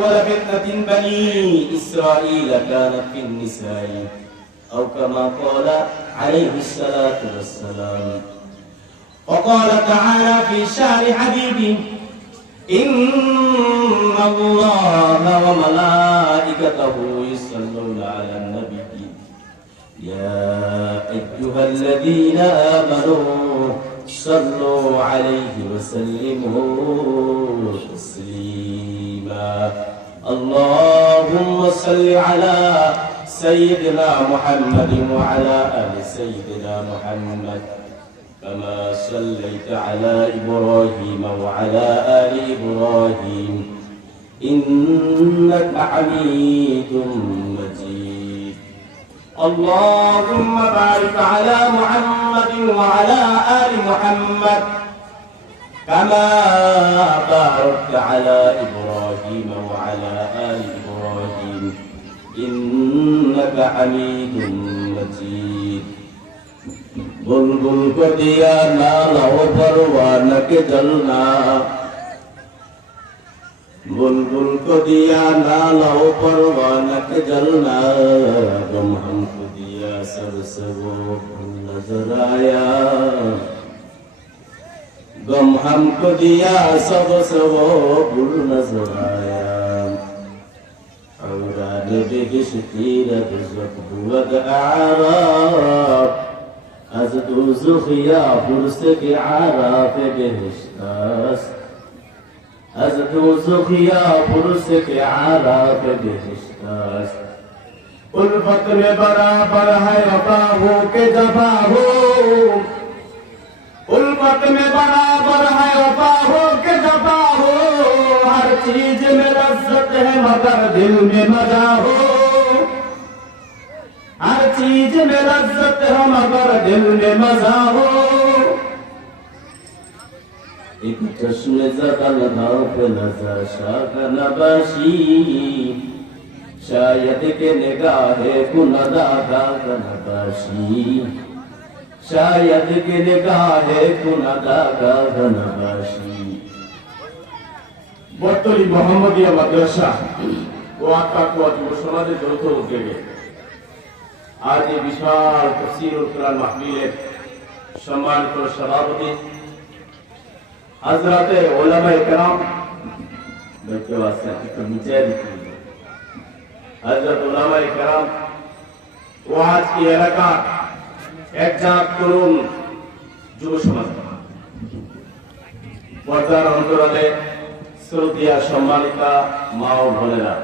ولفتنة بني إسرائيل كانت في النساء أو كما قال عليه الصلاة والسلام. وقال تعالى في شعر حبيبه إن الله وملائكته يصلون على النبي يا أيها الذين آمنوا صلوا عليه وسلموا تسليما. اللهم صل على سيدنا محمد وعلى آل سيدنا محمد كما صليت على إبراهيم وعلى آل إبراهيم إنك حميد مجيد. اللهم بارك على محمد وعلى آل محمد كما باركت على إبراهيم وعلى آل إبراهيم إنك حميد مجيد. बुलबुल को दिया ना लो परवान के जलना, बुलबुल को दिया ना लो परवान के जलना, गम हमको दिया सबसे वो नजर आया, गम हमको दिया सबसे वो बुल नजर आया. औरान बेगिश्ती रज़क़ बुवद आराब از دوزخیا پرسه که عراف بهشتاس، از دوزخیا پرسه که عراف بهشتاس. الفت میں برابر ہے وفا ہو کہ جفا ہو، الفت میں برابر ہے وفا ہو کہ جفا ہو. ہر چیز میں لذت ہے مگر دل میں مزہ ہو، हर चीज में लज्जत है मगर दिल में मजा हो. एक चश्मे ज़गल नाव पे नजर शाह नबाशी, शायद के निगाहे कुनदा का नबाशी, शायद के निगाहे कुनदा का नबाशी. বর্তলি মোহাম্মদিয়া মাদ্রাসা ও আত্মা যুব সমাজের যৌথ উদ্যোগে आज ये विशाल तफसीरुल कुरान महफिलेर सम्मानित सभापति हजरते उलमाए किराम बच्चों वास्ते एक मिजाज हजरत उलमाए किराम वो आज की एलाका एक जात तरुण যুব সমাজ পর্দার অন্তরালে শ্রদ্ধেয় সম্মানিতা মা ও বোনেরা,